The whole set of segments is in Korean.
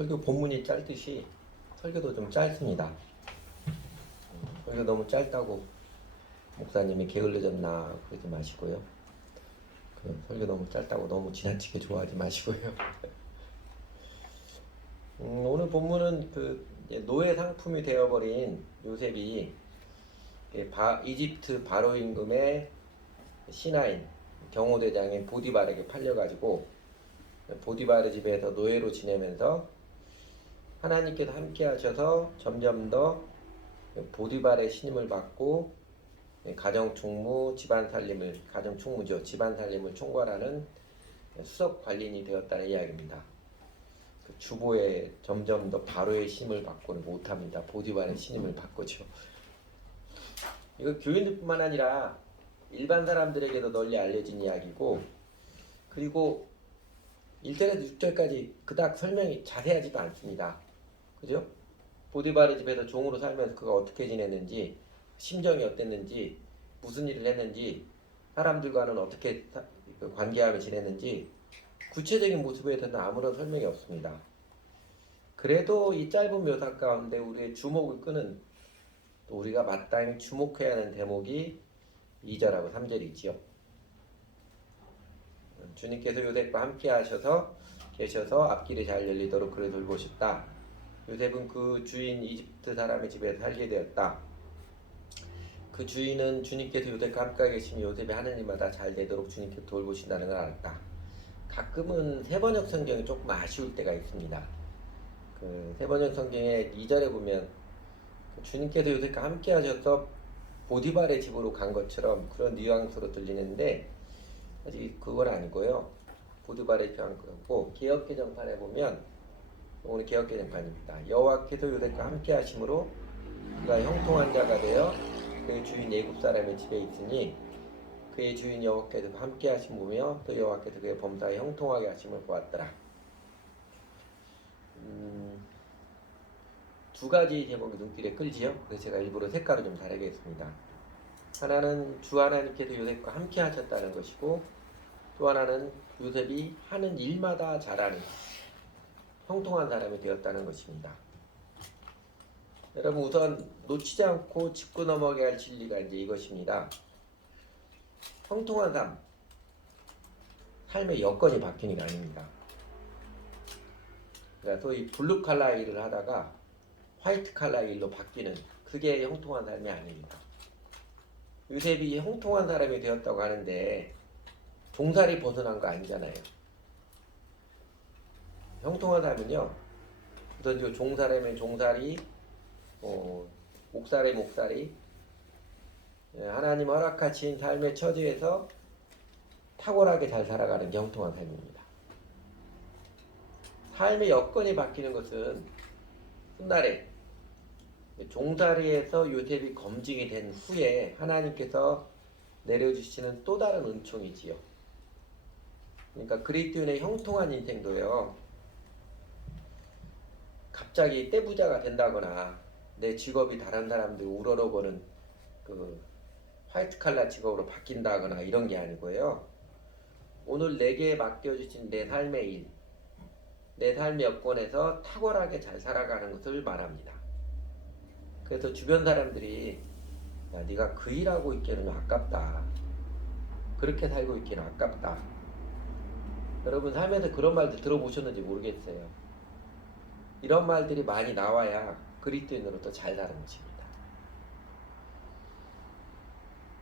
설교 본문이 짧듯이 설교도 좀 짧습니다. 설교 너무 짧다고 목사님이 게을러졌나 그러지 마시고요. 설교 너무 짧다고 너무 지나치게 좋아하지 마시고요. 오늘 본문은 이제 노예 상품이 되어버린 요셉이 이집트 바로 임금의 신하인 경호대장인 보디발에게 팔려가지고 보디발의 집에서 노예로 지내면서 하나님께서 함께 하셔서 점점 더 보디발의 신임을 받고 가정충무, 가정충무죠. 집안살림을 총괄하는 수석 관리인이 되었다는 이야기입니다. 주보에 점점 더 바로의 신임을 받고는 못합니다. 보디발의 신임을 받고죠. 이거 교인들뿐만 아니라 일반 사람들에게도 널리 알려진 이야기고, 그리고 1절에서 6절까지 그닥 설명이 자세하지도 않습니다. 그죠? 보디발의 집에서 종으로 살면서 그가 어떻게 지냈는지, 심정이 어땠는지, 무슨 일을 했는지, 사람들과는 어떻게 관계하며 지냈는지 구체적인 모습에 대해서는 아무런 설명이 없습니다. 그래도 이 짧은 묘사 가운데 우리의 주목을 끄는, 또 우리가 마땅히 주목해야 하는 대목이 2절하고 3절이지요. 주님께서 요셉과 함께 계셔서 앞길이 잘 열리도록 그를 돌보셨다. 요셉은 그 주인 이집트 사람의 집에 살게 되었다. 그 주인은 주님께서 요셉과 함께 계시면 요셉이 하는 일마다 잘 되도록 주님께서 돌보신다는 걸 알았다. 가끔은 세번역 성경이 조금 아쉬울 때가 있습니다. 세번역 성경의 2절에 보면 주님께서 요셉과 함께 하셔서 보디발의 집으로 간 것처럼 그런 뉘앙스로 들리는데 아직 그건 아니고요. 보디발의 집에 간 거고, 개역개정판에 보면, 오늘 개역개정판입니다. 여호와께서 요셉과 함께 하심으로 그가 형통한 자가 되어 그의 주인 애굽 사람의 집에 있으니 그의 주인 여호와께서 함께 하심 보며 또 여호와께서 그의 범사에 형통하게 하심을 보았더라. 두 가지 제목이 눈길에 끌지요. 그래서 제가 일부러 색깔을 좀 다르게 했습니다. 하나는 주 하나님께서 요셉과 함께 하셨다는 것이고, 또 하나는 요셉이 하는 일마다 잘하는 형통한 사람이 되었다는 것입니다. 여러분, 우선 놓치지 않고 짚고 넘어가야 할 진리가 이제 이것입니다. 형통한 삶의 여건이 바뀌는 게 아닙니다. 그러니까 소위 블루 칼라 일을 하다가 화이트 칼라 일로 바뀌는, 그게 형통한 삶이 아닙니다. 요셉이 형통한 사람이 되었다고 하는데 종살이 벗어난 거 아니잖아요. 형통한 삶은요, 우선 종살이면 종살이, 목살이 목살이, 하나님 허락하신 삶의 처지에서 탁월하게 잘 살아가는 게 형통한 삶입니다. 삶의 여건이 바뀌는 것은 훗날에 종살이에서 요셉이 검증이 된 후에 하나님께서 내려주시는 또 다른 은총이지요. 그러니까 그리스도인의 형통한 인생도요, 갑자기 떼부자가 된다거나 내 직업이 다른 사람들 우러러보는 화이트 칼라 직업으로 바뀐다거나 이런 게 아니고요. 오늘 내게 맡겨주신 내 삶의 일, 내 삶의 여건에서 탁월하게 잘 살아가는 것을 말합니다. 그래서 주변 사람들이, 야, 네가 그 일하고 있기는 아깝다. 그렇게 살고 있기는 아깝다. 여러분 삶에서 그런 말들 들어보셨는지 모르겠어요. 이런 말들이 많이 나와야 그리스도인으로서 잘 사는 것입니다.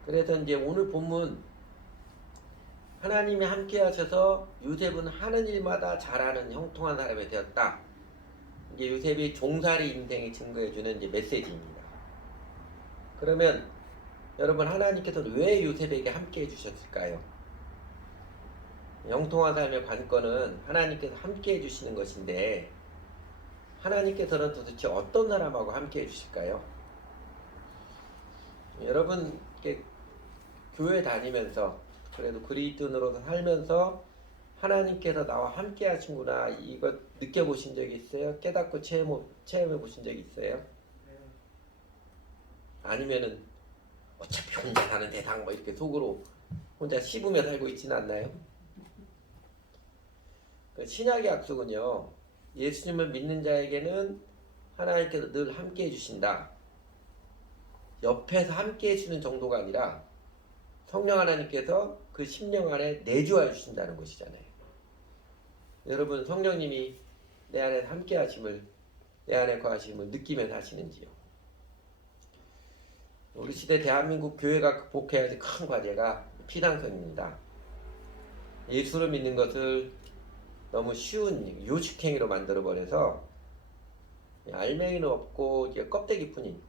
그래서 이제 오늘 본문, 하나님이 함께 하셔서 요셉은 하는 일마다 잘하는 형통한 사람이 되었다. 이게 요셉이 종살이 인생을 증거해주는 이제 메시지입니다. 그러면 여러분, 하나님께서는 왜 요셉에게 함께 해주셨을까요? 형통한 삶의 관건은 하나님께서 함께 해주시는 것인데, 하나님께서는 도대체 어떤 사람하고 함께 해주실까요? 여러분, 이렇게 교회 다니면서, 그래도 그리스도인으로서 살면서 하나님께서 나와 함께 하신구나, 이거 느껴보신 적이 있어요? 깨닫고 체험해 보신 적이 있어요? 아니면은 어차피 혼자 사는 세상 뭐 이렇게 속으로 혼자 씹으며 살고 있지는 않나요? 그 신약의 약속은요, 예수님을 믿는 자에게는 하나님께서 늘 함께 해주신다. 옆에서 함께 해주는 정도가 아니라 성령 하나님께서 그 심령 안에 내주하여 주신다는 것이잖아요. 여러분 성령님이 내 안에 함께 하심을, 내 안에 거하심을 느끼며 사시는지요? 우리 시대 대한민국 교회가 극복해야 할 큰 과제가 피당성입니다. 예수를 믿는 것을 너무 쉬운 요식행위로 만들어버려서 알맹이는 없고 이제 껍데기뿐인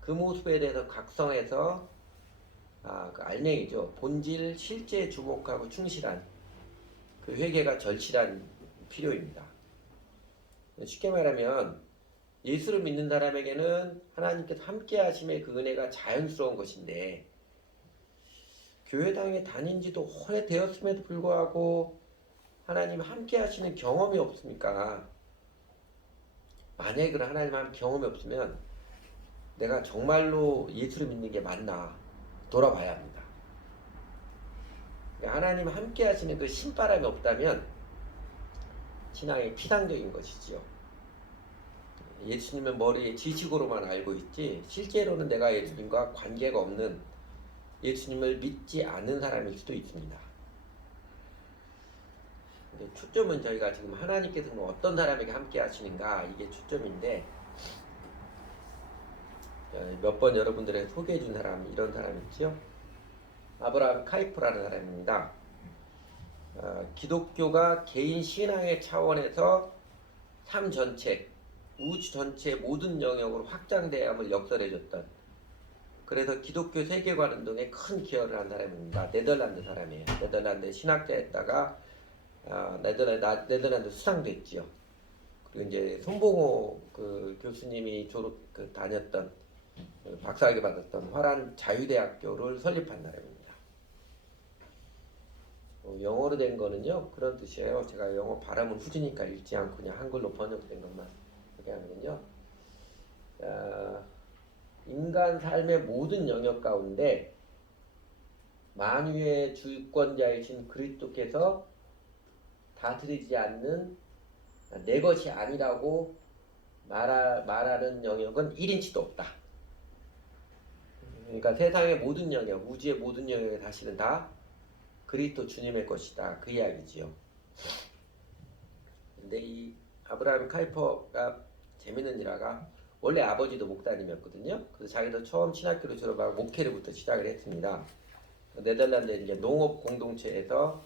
그 모습에 대해서 각성해서 그 알맹이죠. 본질 실제에 주목하고 충실한 그 회개가 절실한 필요입니다. 쉽게 말하면 예수를 믿는 사람에게는 하나님께서 함께 하심의 그 은혜가 자연스러운 것인데 교회당에 다닌 지도 오래되었음에도 불구하고 하나님 함께 하시는 경험이 없습니까? 만약에 그런 하나님 함께 경험이 없으면 내가 정말로 예수를 믿는 게 맞나 돌아봐야 합니다. 하나님 함께 하시는 그 신바람이 없다면 신앙이 피상적인 것이지요. 예수님은 머리에 지식으로만 알고 있지 실제로는 내가 예수님과 관계가 없는, 예수님을 믿지 않는 사람일 수도 있습니다. 근데 초점은 저희가 지금 하나님께서 어떤 사람에게 함께 하시는가, 이게 초점인데 몇 번 여러분들에게 소개해 준 사람, 이런 사람 있죠? 아브라함 카이프라는 사람입니다. 기독교가 개인 신앙의 차원에서 삶 전체, 우주 전체의 모든 영역으로 확장되었음을 역설해줬던, 그래서 기독교 세계관 운동에 큰 기여를 한 사람입니다. 네덜란드 사람이에요. 네덜란드 신학자였다가 네덜란드 수상됐지요. 그리고 이제 손봉호 그 교수님이 다녔던 박사학위 받았던 화란 자유대학교를 설립한 사람입니다. 영어로 된 거는요 그런 뜻이에요. 제가 영어 발음은 후지니까 읽지 않고 그냥 한글로 번역된 것만 소개하면요. 인간 삶의 모든 영역 가운데 만유의 주권자이신 그리스도께서 다스리지 않는 내 것이 아니라고 말하는 영역은 1인치도 없다. 그러니까 세상의 모든 영역, 우주의 모든 영역에 사실은 다 그리스도 주님의 것이다, 그 이야기지요. 근데 이 아브라함 카이퍼가 재밌는 일화가 원래 아버지도 목사님이었거든요. 그래서 자기도 처음 신학교를 졸업하고 목회를부터 시작을 했습니다. 네덜란드 이제 농업 공동체에서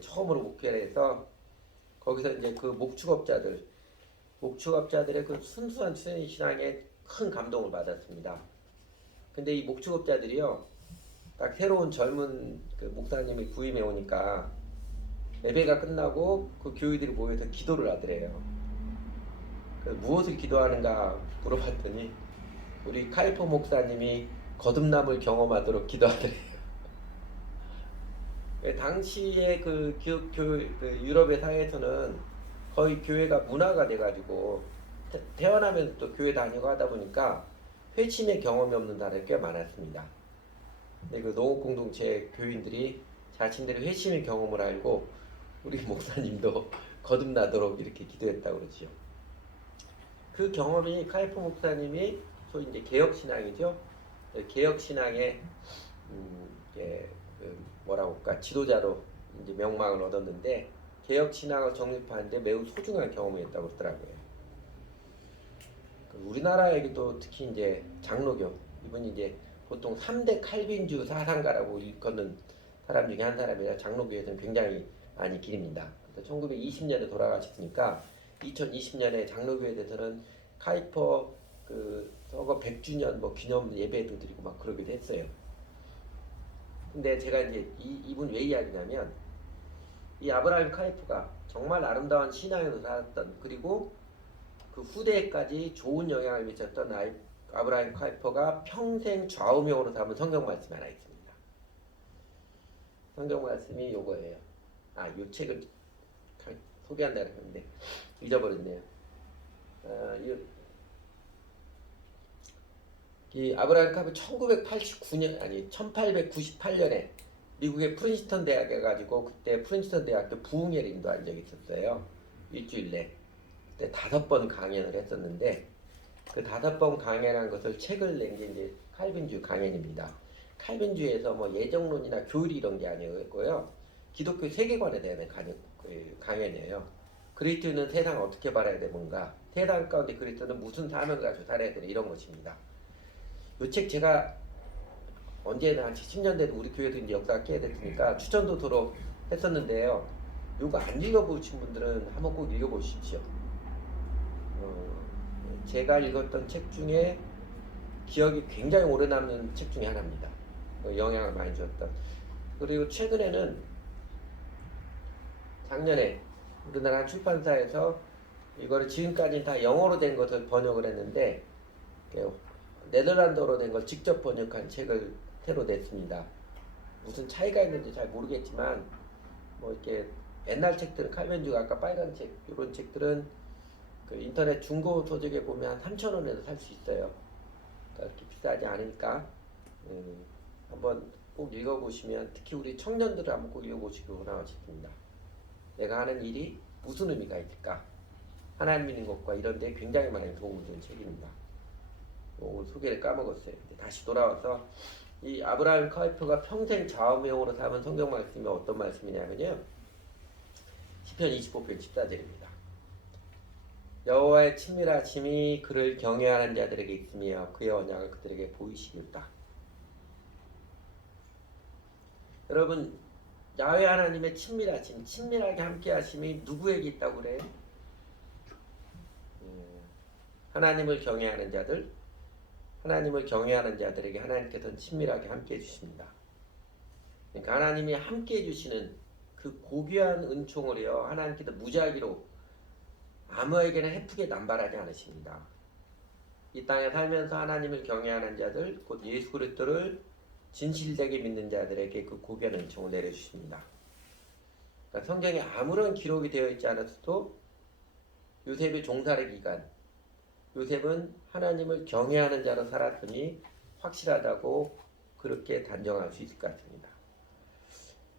처음으로 목회를 해서 거기서 이제 그 목축업자들의 그 순수한 신앙에 큰 감동을 받았습니다. 근데 이 목축업자들이요, 딱 새로운 젊은 그 목사님이 부임해 오니까 예배가 끝나고 그 교회들이 모여서 기도를 하더래요. 무엇을 기도하는가 물어봤더니 우리 카이퍼 목사님이 거듭남을 경험하도록 기도하더래요. 당시에 그 유럽의 사회에서는 거의 교회가 문화가 돼가지고 태어나면서 또 교회 다니고 하다 보니까 회심의 경험이 없는 사람이 꽤 많았습니다. 근데 그 농업 공동체 교인들이 자신들의 회심의 경험을 알고 우리 목사님도 거듭나도록 이렇게 기도했다고 그러지요. 그 경험이 카이프 목사님이 소위 이제 개혁신앙이죠. 개혁신앙의 뭐라고 할까, 지도자로 이제 명망을 얻었는데 개혁신앙을 정립하는데 매우 소중한 경험이었다고 그러더라고요. 우리나라에도 특히 이제 장로교, 이분이 이제 보통 3대 칼빈주 사상가라고 일컫는 사람 중에 한 사람이라 장로교에서는 굉장히 많이 기립니다. 1920년에 돌아가셨으니까 2020년에 장로교에 대해서는 카이퍼 그 서거 100주년 뭐 기념 예배도 드리고 막 그러기도 했어요. 근데 제가 이제 이분 왜 이야기냐면, 이 아브라함 카이프가 정말 아름다운 신앙에서 살았던, 그리고 그 후대에까지 좋은 영향을 미쳤던 아브라함 카이퍼가 평생 좌우명으로 삼은 성경 말씀이 하나 있습니다. 성경 말씀이 요거예요. 요 책을 소개한다 그랬는데 잊어버렸네요. 이 아브라함 카이퍼 1898년에 미국의 프린스턴 대학에 가지고 그때 프린스턴 대학교 부흥회를 인도한 적이 있었어요. 일주일 내. 그때 5번 강연을 했었는데 그 5번 강연한 것을 책을 낸 게 이제 칼빈주의 강연입니다. 칼빈주의에서 뭐 예정론이나 교리 이런 게 아니고요. 기독교 세계관에 대한 강연이에요. 그리스도는 세상을 어떻게 바라야 되는가, 세상 가운데 그리스도는 무슨 사명을 가지고 살아야 되나, 이런 것입니다. 이 책 제가 언제나 한 70년 대도 우리 교회도 이제 역사가 꽤 됐으니까 추천도 서로 했었는데요. 이거 안 읽어보신 분들은 한번 꼭 읽어보십시오. 제가 읽었던 책 중에 기억이 굉장히 오래 남는 책 중에 하나입니다. 영향을 많이 줬던. 그리고 최근에는 작년에 우리나라 출판사에서 이거를 지금까지 다 영어로 된 것을 번역을 했는데 네덜란드어로 된 걸 직접 번역한 책을 새로 냈습니다. 무슨 차이가 있는지 잘 모르겠지만 뭐 이렇게 옛날 책들은 칼빈주가 아까 빨간 책 이런 책들은 그 인터넷 중고 서적에 보면 한 3,000원에서 살 수 있어요. 그러니까 이렇게 비싸지 않으니까 한번 꼭 읽어보시면, 특히 우리 청년들을 한번 꼭 읽어보시기 원하고 싶습니다. 내가 하는 일이 무슨 의미가 있을까? 하나님 믿는 것과 이런 데 굉장히 많이 도움을 주는 책입니다. 오늘 소개를 까먹었어요. 다시 돌아와서 이 아브라함 카이프가 평생 좌우명으로 삼은 성경 말씀이 어떤 말씀이냐면요. 시편 25편 14절입니다. 여호와의 친밀하심이 그를 경외하는 자들에게 있으며 그의 언약을 그들에게 보이시리로다. 여러분, 야훼 하나님의 친밀하심, 친밀하게 함께하심이 누구에게 있다고 그래요? 하나님을 경외하는 자들, 하나님을 경외하는 자들에게 하나님께서는 친밀하게 함께해 주십니다. 그러니까 하나님이 함께해 주시는 그 고귀한 은총을요, 하나님께서 무작위로 아무에게나 헤프게 남발하지 않으십니다. 이 땅에 살면서 하나님을 경외하는 자들, 곧 예수 그리스도를 진실되게 믿는 자들에게 그 고귀한 은총을 내려주십니다. 그러니까 성경에 아무런 기록이 되어 있지 않았어도 요셉의 종살이 기간, 요셉은 하나님을 경외하는 자로 살았더니 확실하다고 그렇게 단정할 수 있을 것 같습니다.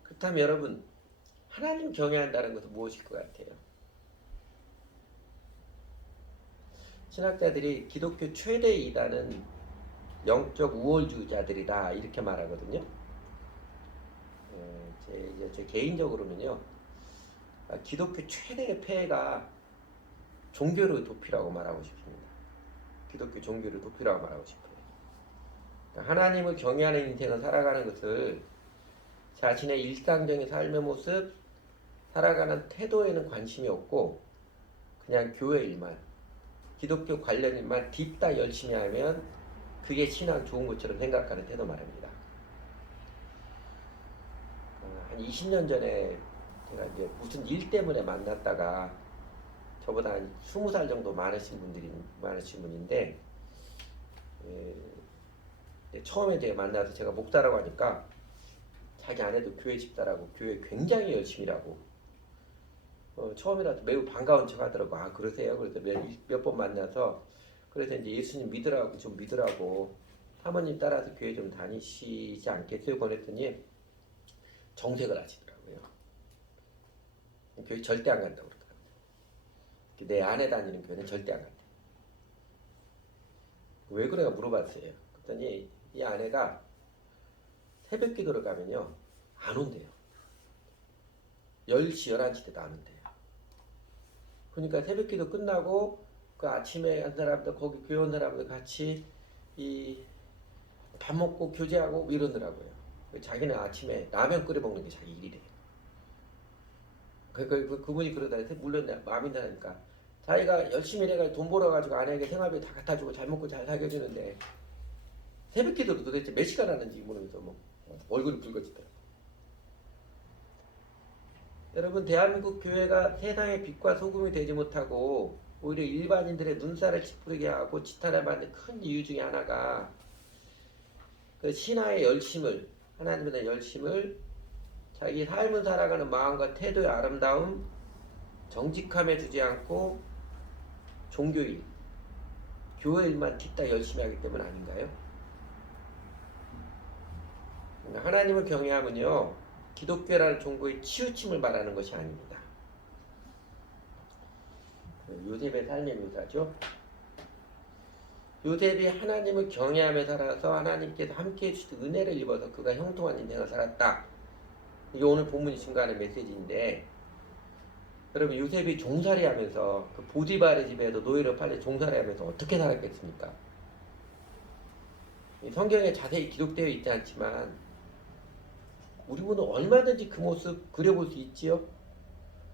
그렇다면 여러분, 하나님 경외한다는 것은 무엇일 것 같아요? 신학자들이 기독교 최대 이단은 영적 우월주의자들이다 이렇게 말하거든요. 제 개인적으로는요, 기독교 최대의 폐해가 종교의 도피라고 말하고 싶습니다. 기독교 종교의 도피라고 말하고 싶어요. 하나님을 경외하는 인생을 살아가는 것을 자신의 일상적인 삶의 모습, 살아가는 태도에는 관심이 없고 그냥 교회 일만, 기독교 관련 일만 딥다 열심히 하면 그게 신앙 좋은 것처럼 생각하는 태도 말입니다. 한 20년 전에 제가 이제 무슨 일 때문에 만났다가, 저보다 한 20살 정도 많으신 분인데, 처음에 제가 만나서 제가 목사라고 하니까 자기 아내도 교회 집사라고 교회 굉장히 열심히 일하고, 처음이라도 매우 반가운 척 하더라고. 아, 그러세요? 그래서 몇 번 만나서, 그래서 이제 예수님 좀 믿으라고 사모님 따라서 교회 좀 다니시지 않겠어요? 그랬더니 정색을 하시더라고요. 교회 절대 안 간다고 그러더라고요. 내 아내 다니는 교회는 절대 안 간다. 왜 그래가 물어봤어요. 그랬더니 이 아내가 새벽 기도를 가면요, 안 온대요. 10시, 11시 때도 안 온대요. 그러니까 새벽 기도 끝나고 그 아침에 한 사람들, 거기 교회 온 사람들 같이 밥 먹고 교제하고 이러더라고요. 자기는 아침에 라면 끓여 먹는 게 자기 일이래요. 그분이 그러다니까, 물론 마음이 나니까 자기가 열심히 일해가지고 돈 벌어가지고 아내에게 생활비 다 갖다주고 잘 먹고 잘 살게 해주는데 새벽 기도를 도대체 몇 시간 하는지 모르면서 뭐 얼굴이 붉어지더라고요. 여러분, 대한민국 교회가 세상의 빛과 소금이 되지 못하고 오히려 일반인들의 눈살을 찌푸리게 하고 지탄을 받는 큰 이유 중에 하나가 그 신화의 열심을, 하나님에 대한 열심을 자기 삶을 살아가는 마음과 태도의 아름다움, 정직함에 두지 않고 종교일, 교회 일만 뒷다 열심히 하기 때문 아닌가요? 하나님을 경외함은요, 기독교라는 종교의 치우침을 말하는 것이 아닙니다. 요셉의 삶의 묘사죠. 요셉이 하나님을 경외하며 살아서 하나님께서 함께해 주신 은혜를 입어서 그가 형통한 인생을 살았다. 이게 오늘 본문이 증거하는 메시지인데, 여러분 요셉이 종살이하면서 그 보디발의 집에서 노예로 팔려 종살이하면서 어떻게 살았겠습니까? 성경에 자세히 기록되어 있지 않지만 우리 보는 얼마든지 그 모습 그려볼 수 있지요.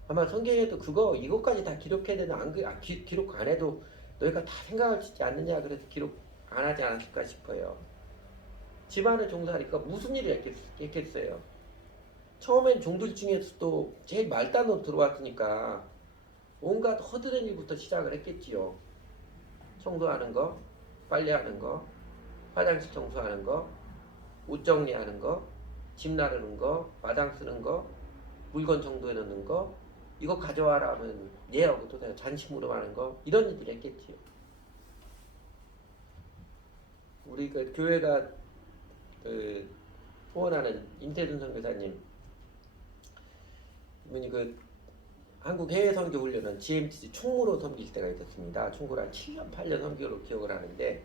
아마 성경에도 이것까지 다 기록해야 되나 기록 안 해도 너희가 다 생각할 수 있지 않느냐 그래서 기록 안 하지 않았을까 싶어요. 집안의 종살이가 무슨 일을 했겠어요. 처음엔 종들 중에서도 제일 말단으로 들어왔으니까 온갖 허드렛 일부터 시작을 했겠지요. 청소하는 거, 빨래하는 거, 화장실 청소하는 거, 옷 정리하는 거, 집 나르는 거, 마당 쓰는 거, 물건 정도해 놓는 거, 이거 가져와라 하면 얘하고 또 잔심으로 하는 거, 이런 일들이 했겠지요. 우리 그 교회가 그 후원하는 임태준 선교사님 이분이 그 한국 해외 선교 훈련은 GMTC 총무로 섬길 때가 있었습니다. 총무로 한 7년 8년 섬교로 기억을 하는데,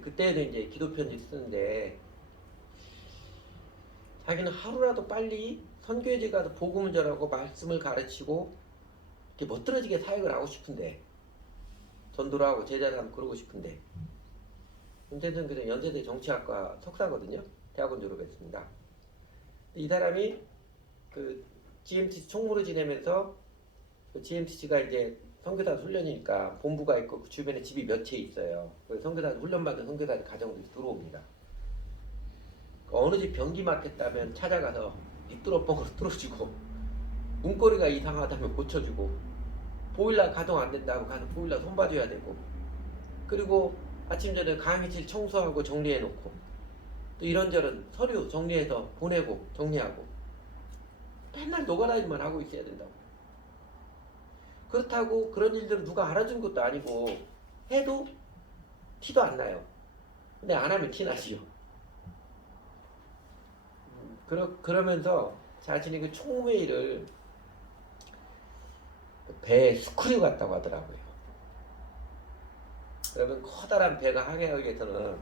그때는 이제 기도 편지 쓰는데 자기는 하루라도 빨리 선교지에 가서 복음을 전하고 말씀을 가르치고 이렇게 멋들어지게 사역을 하고 싶은데, 전도를 하고 제자를 하면 그러고 싶은데, 임태준 교수는 연세대 정치학과 석사거든요. 대학원 졸업했습니다. 이 사람이 그 GMTC 총무로 지내면서 그 GMTC가 이제 선교사 훈련이니까 본부가 있고 그 주변에 집이 몇 채 있어요. 그 선교사 훈련받은 선교사 가정들이 들어옵니다. 어느 집 변기 막혔다면 찾아가서 빗뚫어뻥으로 뚫어주고, 문고리가 이상하다면 고쳐주고, 보일러 가동 안 된다고 가서 보일러 손봐줘야 되고, 그리고 아침 전에 강의실 청소하고 정리해놓고, 또 이런저런 서류 정리해서 보내고 정리하고, 맨날 노가다만 하고 있어야 된다고. 그렇다고 그런 일들을 누가 알아준 것도 아니고 해도 티도 안 나요. 근데 안 하면 티 나지요. 그러면서 자신이 그 총무회의를 배에 스크류 같다고 하더라고요. 여러분 커다란 배가 항해하기 위해서는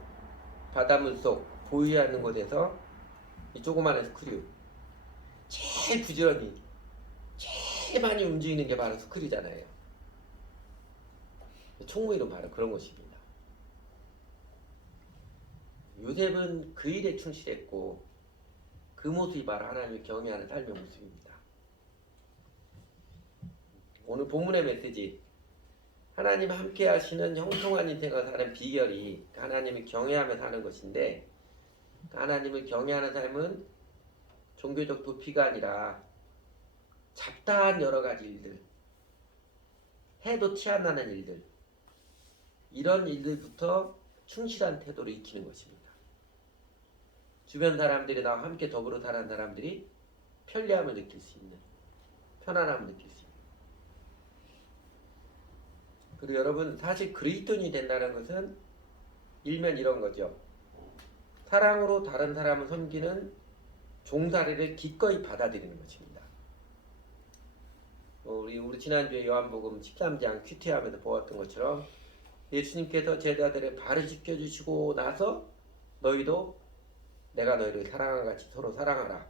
바닷물 속 보이지 않는 곳에서 이 조그마한 스크류, 제일 부지런히 제일 많이 움직이는 게 바로 스크류잖아요. 총무회의는 바로 그런 것입니다. 요셉은 그 일에 충실했고 그 모습이 바로 하나님을 경외하는 삶의 모습입니다. 오늘 본문의 메시지, 하나님 함께 하시는 형통한 인생을 사는 비결이 하나님을 경외하며 사는 것인데, 하나님을 경외하는 삶은 종교적 도피가 아니라 잡다한 여러 가지 일들, 해도 티 안 나는 일들, 이런 일들부터 충실한 태도로 익히는 것입니다. 주변 사람들이 나와 함께 더불어 사는 사람들이 편리함을 느낄 수 있는, 편안함을 느낄 수 있는. 그리고 여러분, 사실 그리스도인이 된다는 것은 일면 이런 거죠. 사랑으로 다른 사람을 섬기는 종살이를 기꺼이 받아들이는 것입니다. 우리 지난주에 요한복음 13장 큐티하면서 보았던 것처럼 예수님께서 제자들의 발을 씻겨주시고 나서 너희도 내가 너희를 사랑한 같이 서로 사랑하라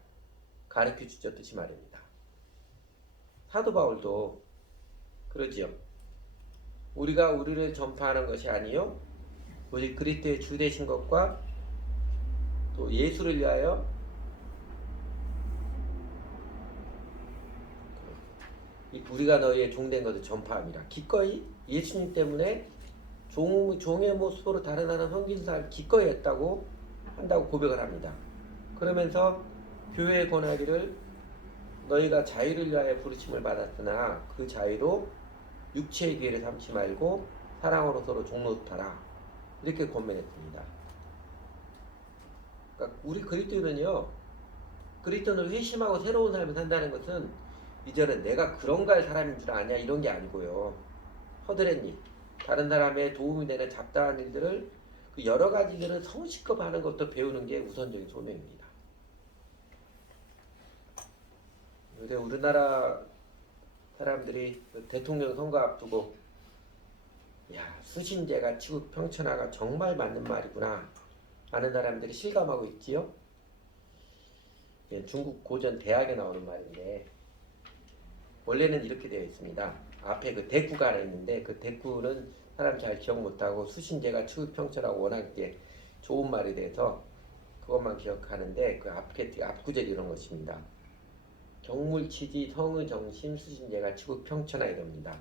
가르쳐 주셨듯이 말입니다. 사도 바울도 그러지요. 우리가 우리를 전파하는 것이 아니요 오직 그리스도의 주 되신 것과 또 예수를 위하여 우리가 너희의 종된 것을 전파함이라. 기꺼이 예수님 때문에 종의 모습으로 다른 사람 섬기는 사람을 기꺼이 한다고 고백을 합니다. 그러면서 교회의 권하기를 너희가 자유를 위하여 부르심을 받았으나 그 자유로 육체의 기회를 삼지 말고 사랑으로 서로 종노릇하라, 이렇게 권면했습니다. 그러니까 우리 그리스도인은요, 그리스도인을 회심하고 새로운 삶을 산다는 것은 이제는 내가 그런가 할 사람인 줄 아냐 이런 게 아니고요. 허드렛 일, 다른 사람의 도움이 되는 잡다한 일들을 그 여러 가지 일들을 성실껏 하는 것도 배우는 게 우선적인 소명입니다. 요새 우리나라 사람들이 대통령 선거 앞두고 야, 수신제가 치국평천하가 정말 맞는 말이구나 많은 사람들이 실감하고 있지요. 예, 중국 고전 대학에 나오는 말인데 원래는 이렇게 되어 있습니다. 앞에 그 대구가 하나 있는데 그 대구는 사람 잘 기억 못하고 수신제가 치국평천하고 워낙 이제 좋은 말이 돼서 그것만 기억하는데 그 앞구절이 이런 것입니다. 경물치지 성의정심 수신제가 치국평천하 이럽니다.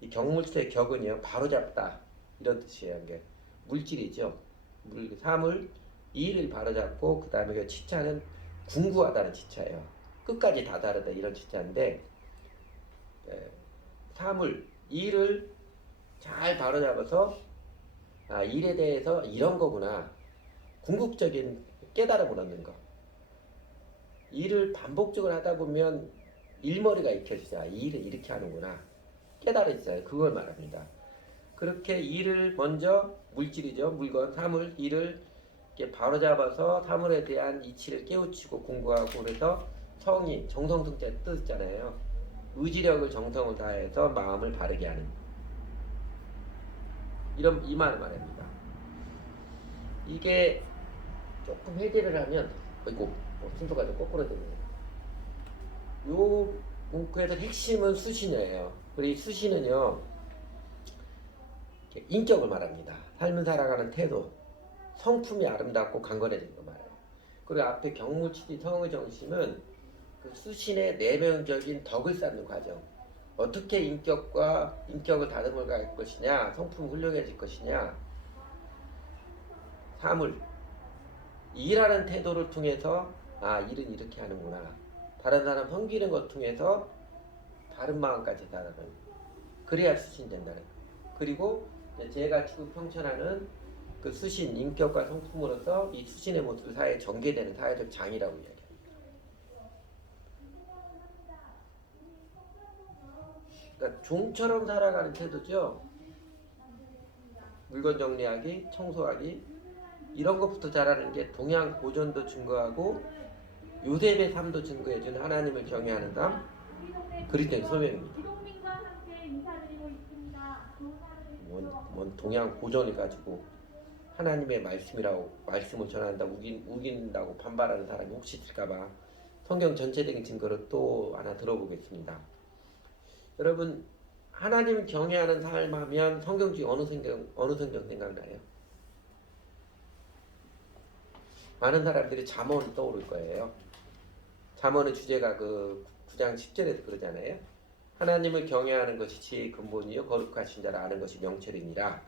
이 경물서의 격은요 바로잡다 이런 뜻이에요. 이게 물질이죠. 사물 이를 바로잡고 그 다음에 그 치자는 궁구하다는 치자예요. 끝까지 다다르다 이런 치자인데 사물 이를 잘 바로잡아서 일에 대해서 이런 거구나 궁극적인 깨달음을 얻는 거. 일을 반복적으로 하다 보면 일머리가 익혀지자 일을 이렇게 하는구나 깨달아져요. 그걸 말합니다. 그렇게 일을 먼저 물질이죠. 물건, 사물, 일을 이렇게 바로잡아서 사물에 대한 이치를 깨우치고 공부하고 그래서 성이 정성승자 뜻이잖아요. 의지력을 정성을 다해서 마음을 바르게 하는 이 말을 말합니다. 이게 조금 해제를 하면 아이고 순서가 좀 거꾸로 되네요. 요 문구에서 핵심은 수신이에요. 우리 수신은요 인격을 말합니다. 삶을 살아가는 태도, 성품이 아름답고 강건해지는 거 말해요. 그리고 앞에 경무치지 성의 정심은 그 수신의 내면적인 덕을 쌓는 과정. 어떻게 인격을 다듬어 갈 것이냐, 성품 훌륭해질 것이냐, 사물, 일하는 태도를 통해서 일은 이렇게 하는구나. 다른 사람 섬기는 것 통해서 바른 마음까지 달아가는. 그래야 수신된다는 거. 그리고 제가 지금 평천하는 그 수신 인격과 성품으로서 이 수신의 모습 사회에 전개되는 사회적 장이라고 이야기합니다. 그러니까 종처럼 살아가는 태도죠. 물건 정리하기, 청소하기 이런 것부터 잘하는 게 동양 고전도 증거하고 요셉의 삶도 증거해준 하나님을 경외하는 삶 그리스도의 소명입니다. 뭔 동양 고전을 가지고 하나님의 말씀을 전한다 우긴다고 반발하는 사람이 혹시 있을까봐 성경 전체적인 증거를 또 하나 들어보겠습니다. 여러분 하나님 경외하는 삶 하면 성경 중에 어느 성경 생각나요? 많은 사람들이 잠언이 떠오를 거예요. 잠언의 주제가 그 9장 10절에서 그러잖아요. 하나님을 경외하는 것이 지혜의 근본이요 거룩하신 자를 아는 것이 명철이니라.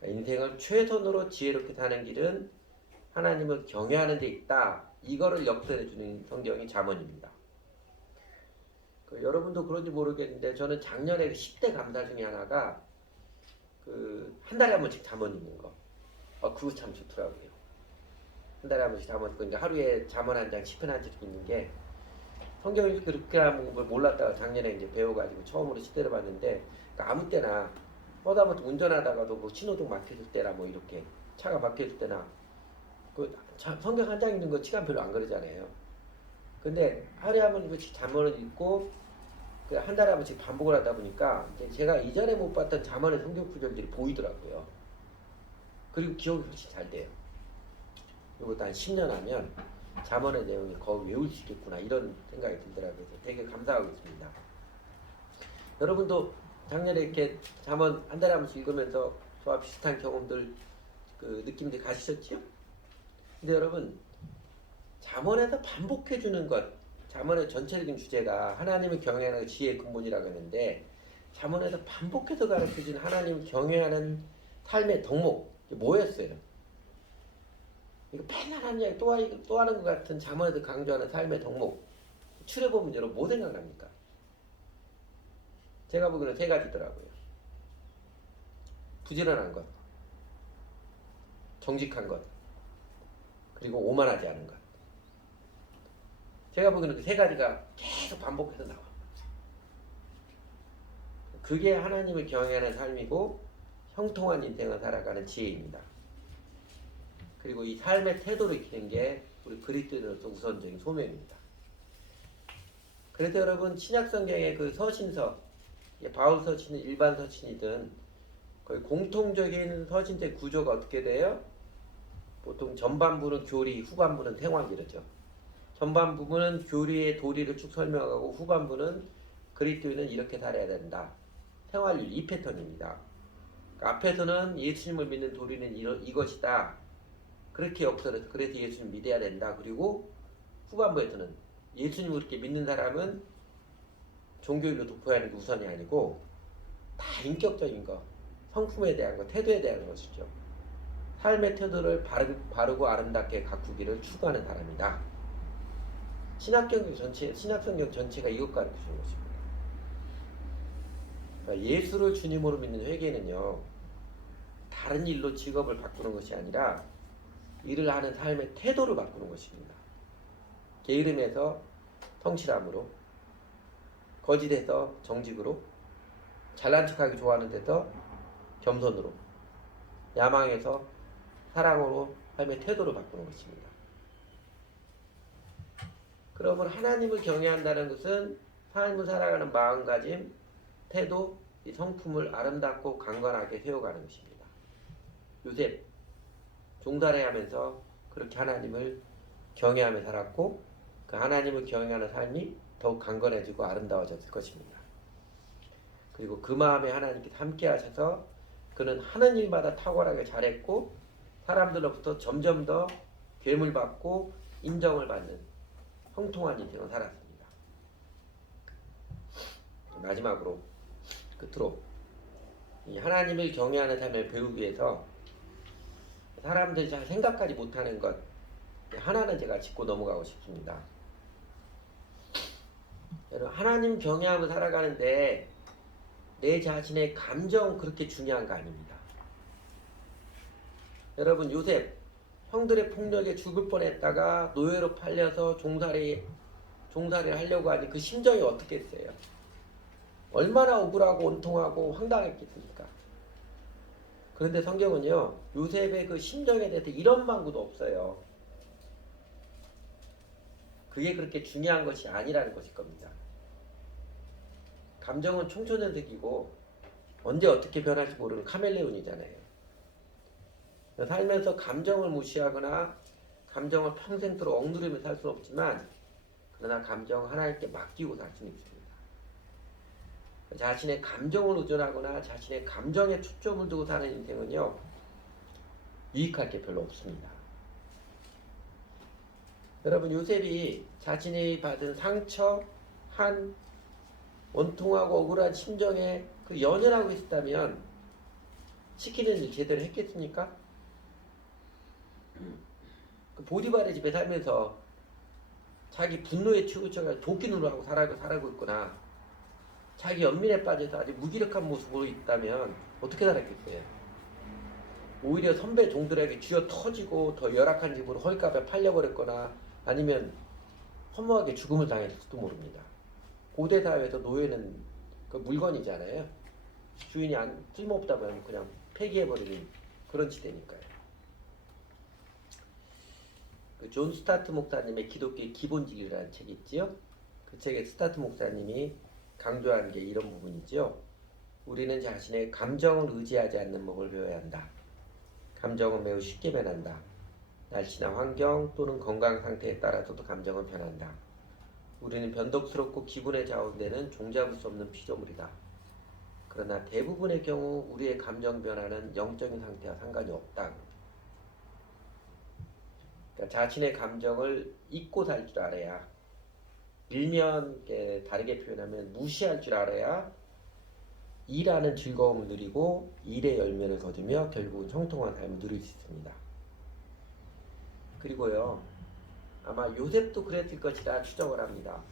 그러니까 인생을 최선으로 지혜롭게 사는 길은 하나님을 경외하는 데 있다. 이거를 역설해 주는 성경이 잠언입니다. 여러분도 그런지 모르겠는데 저는 작년에 10대 감사 중에 하나가 한 달에 한 번씩 잠언 읽는 거. 그거 참 좋더라고요. 한 달에 한 번씩 잠언 읽고 하루에 잠언 한 장, 10편 한 장 읽는 게 성경을 그렇게 하는 걸 몰랐다가 작년에 이제 배워가지고 처음으로 시대를 봤는데 그러니까 아무 때나 하다못해 운전하다가도 뭐 신호등 막혀줄 때나 뭐 이렇게 차가 막혀줄 때나 성경 한 장 읽는 거 시간 별로 안 걸리잖아요. 근데 하루에 한 번씩 잠언을 읽고 한 달에 한 번씩 반복을 하다 보니까 이제 제가 이전에 못 봤던 잠언의 성경 구절들이 보이더라고요. 그리고 기억이 훨씬 잘 돼요. 이것도 한 10년 하면 잠언의 내용이 거의 외울 수 있겠구나 이런 생각이 들더라고요. 되게 감사하고 있습니다. 여러분도 작년에 이렇게 잠언 한 달에 한 번씩 읽으면서 저와 비슷한 경험들 느낌들 가시셨죠? 근데 여러분 잠언에서 반복해주는 것 잠언의 전체적인 주제가 하나님을 경외하는 지혜의 근본이라고 했는데 잠언에서 반복해서 가르쳐준 하나님을 경외하는 삶의 덕목 뭐였어요? 이거 맨날 하는 이야기 또 하는 것 같은 잠언에서 강조하는 삶의 덕목 추려보면 여러분 뭐 생각납니까? 제가 보기에는 세 가지더라고요. 부지런한 것, 정직한 것, 그리고 오만하지 않은 것. 제가 보기에는 그 세 가지가 계속 반복해서 나와. 그게 하나님을 경외하는 삶이고 형통한 인생을 살아가는 지혜입니다. 그리고 이 삶의 태도를 익히는 게 우리 그리스도인으로서 우선적인 소명입니다. 그래서 여러분 신약성경의 그 서신서 바울 서신은 일반 서신이든 거의 공통적인 서신체 구조가 어떻게 돼요? 보통 전반부는 교리, 후반부는 생활 이러죠. 전반부는 교리의 도리를 쭉 설명하고 후반부는 그리스도인은 이렇게 살아야 된다. 생활윤리 이 패턴입니다. 그러니까 앞에서는 예수님을 믿는 도리는 이것이다. 그렇게 역설해서 그래서 예수님 믿어야 된다. 그리고 후반부에서는 예수님을 그렇게 믿는 사람은 종교인로 돋보여야 하는 게 우선이 아니고 다 인격적인 거, 성품에 대한 거, 태도에 대한 것이죠. 삶의 태도를 바르고 아름답게 가꾸기를 추구하는 사람이다. 신약성경 전체가 이것 가르쳐주는 것입니다. 그러니까 예수를 주님으로 믿는 회개는요, 다른 일로 직업을 바꾸는 것이 아니라 일을 하는 삶의 태도를 바꾸는 것입니다. 게으름에서 성실함으로, 거짓에서 정직으로, 잘난 척하기 좋아하는 데서 겸손으로, 야망에서 사랑으로 삶의 태도를 바꾸는 것입니다. 그러면 하나님을 경외한다는 것은 삶을 살아가는 마음가짐, 태도, 이 성품을 아름답고 강건하게 세워가는 것입니다. 요셉 종살이하면서 그렇게 하나님을 경외하며 살았고 그 하나님을 경외하는 삶이 더욱 강건해지고 아름다워졌을 것입니다. 그리고 그 마음에 하나님께서 함께 하셔서 그는 하는 일마다 탁월하게 잘했고 사람들로부터 점점 더 괴물받고 인정을 받는 형통한 인생을 살았습니다. 마지막으로 끝으로 이 하나님을 경외하는 삶을 배우기 위해서 사람들이 잘 생각하지 못하는 것 하나는 제가 짚고 넘어가고 싶습니다. 여러분 하나님 경외하며 살아가는데 내 자신의 감정 그렇게 중요한 거 아닙니다. 여러분 요셉 형들의 폭력에 죽을 뻔했다가 노예로 팔려서 종살이를 하려고 하니 그 심정이 어떻겠어요? 얼마나 억울하고 온통하고 황당했겠습니까? 그런데 성경은요 요셉의 그 심정에 대해서 이런 망구도 없어요. 그게 그렇게 중요한 것이 아니라는 것일 겁니다. 감정은 총천연색이고 언제 어떻게 변할지 모르는 카멜레온이잖아요. 살면서 감정을 무시하거나 감정을 평생도록 억누르며 살 수는 없지만 그러나 감정 하나님께 맡기고 살 수는 있습니다. 자신의 감정을 의존하거나 자신의 감정에 초점을 두고 사는 인생은요 유익할 게 별로 없습니다. 여러분 요셉이 자신이 받은 상처, 한 원통하고 억울한 심정에 그 연연하고 있었다면 시키는 일 제대로 했겠습니까? 그 보디발의 집에 살면서 자기 분노에 치우쳐서 도끼눈으로 하고 살아가고 있거나 자기 연민에 빠져서 아주 무기력한 모습으로 있다면 어떻게 살았겠어요? 오히려 선배 종들에게 쥐어 터지고 더 열악한 집으로 헐값에 팔려버렸거나 아니면 허무하게 죽음을 당했을지도 모릅니다. 고대 사회에서 노예는 그 물건이잖아요. 주인이 쓸모없다고 하면 그냥 폐기해버리는 그런 시대니까요. 그 존 스타트 목사님의 기독교의 기본진리라는 책이 있지요. 그 책에 스타트 목사님이 강조한 게 이런 부분이지요. 우리는 자신의 감정을 의지하지 않는 법을 배워야 한다. 감정은 매우 쉽게 변한다. 날씨나 환경 또는 건강 상태에 따라서도 감정은 변한다. 우리는 변덕스럽고 기분의 좌우되는 종잡을 수 없는 피조물이다. 그러나 대부분의 경우 우리의 감정 변화는 영적인 상태와 상관이 없다. 그러니까 자신의 감정을 잊고 살 줄 알아야 일면 다르게 표현하면 무시할 줄 알아야 일하는 즐거움을 누리고 일의 열매를 거두며 결국은 형통한 삶을 누릴 수 있습니다. 그리고요 아마 요셉도 그랬을 것이라 추정을 합니다.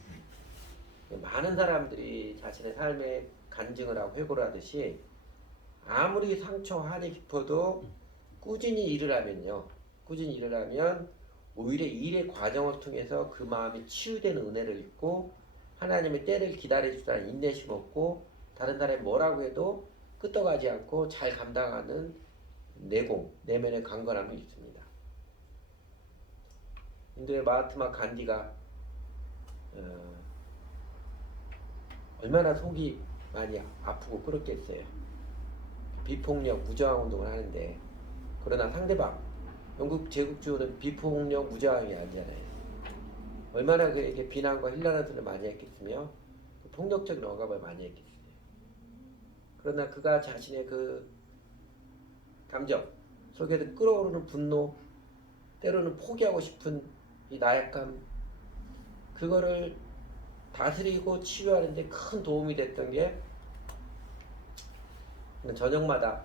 많은 사람들이 자신의 삶에 간증을 하고 회고를 하듯이 아무리 상처 한이 깊어도 꾸준히 일을 하면 오히려 일의 과정을 통해서 그 마음이 치유되는 은혜를 입고 하나님의 때를 기다려주다는 인내심 얻고 다른 사람이 뭐라고 해도 끄떡하지 않고 잘 감당하는 내면의 강건함이 있습니다. 인도의 마하트마 간디가 얼마나 속이 많이 아프고 그렇겠어요. 비폭력 무저항 운동을 하는데, 그러나 상대방 영국 제국주의는 비폭력 무저항이 아니잖아요. 얼마나 그에게 비난과 힐난한 소리를 많이 했겠으며 폭력적인 억압을 많이 했겠어요. 그러나 그가 자신의 그 감정 속에서 끓어오르는 분노, 때로는 포기하고 싶은 이 나약함, 그거를 다스리고 치유하는 데 큰 도움이 됐던 게, 저녁마다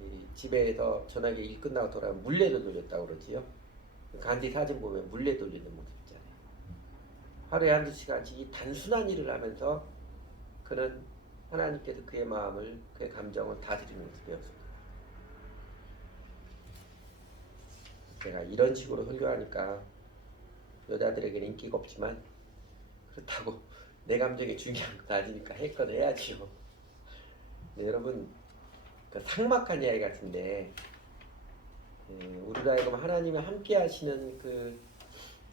이 집에서 저녁에 일 끝나고 돌아오면 물레를 돌렸다고 그러지요. 간디 사진 보면 물레 돌리는 모습 있잖아요. 하루에 한두 시간씩 이 단순한 일을 하면서 그는 하나님께서 그의 마음을, 그의 감정을 다스리는 것을 배웠습니다. 제가 이런 식으로 설교하니까 여자들에게는 인기가 없지만, 그렇다고 내 감정이 중요한 거 아니니까 했건 해야지요. 네, 여러분, 그 삭막한 이야기 같은데, 우리로 하여금 하나님이 함께 하시는 그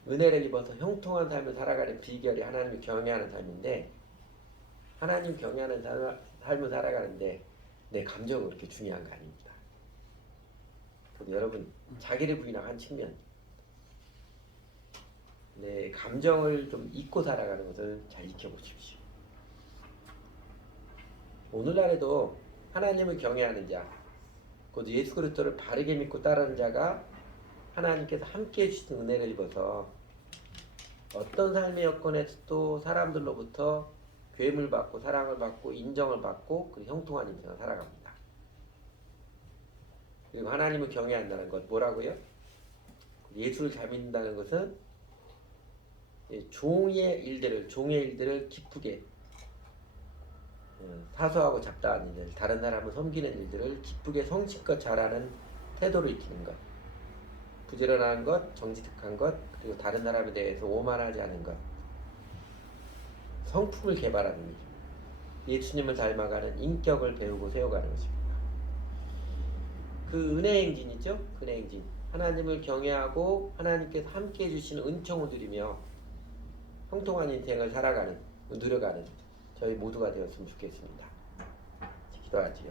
은혜를 입어서 형통한 삶을 살아가는 비결이 하나님을 경외하는 삶인데, 하나님 경외하는 삶을 살아가는데 내 감정은 그렇게 중요한 거 아닙니다. 그래서 여러분, 자기를 부인한 측면, 내 감정을 좀 잊고 살아가는 것을 잘 익혀보십시오. 오늘날에도 하나님을 경외하는 자, 곧 예수 그리스도를 바르게 믿고 따르는 자가 하나님께서 함께 해주신 은혜를 입어서 어떤 삶의 여건에서도 사람들로부터 괴물 받고 사랑을 받고 인정을 받고 그 형통한 인생을 살아갑니다. 그리고 하나님을 경외한다는 것, 뭐라고요? 예수를 잘 믿는다는 것은 종의 일들을 기쁘게, 사소하고 잡다한 일들, 다른 사람을 섬기는 일들을 기쁘게 성실껏 잘하는 태도를 익히는 것, 부지런한 것, 정직한 것, 그리고 다른 사람에 대해서 오만하지 않은 것, 성품을 개발하는 일, 예수님을 닮아가는 인격을 배우고 세워가는 것입니다. 그 은혜 행진이죠. 은혜 행진. 하나님을 경외하고 하나님께서 함께 해주시는 은총을 누리며 형통한 인생을 살아가는, 누려가는 저희 모두가 되었으면 좋겠습니다. 기도하지요.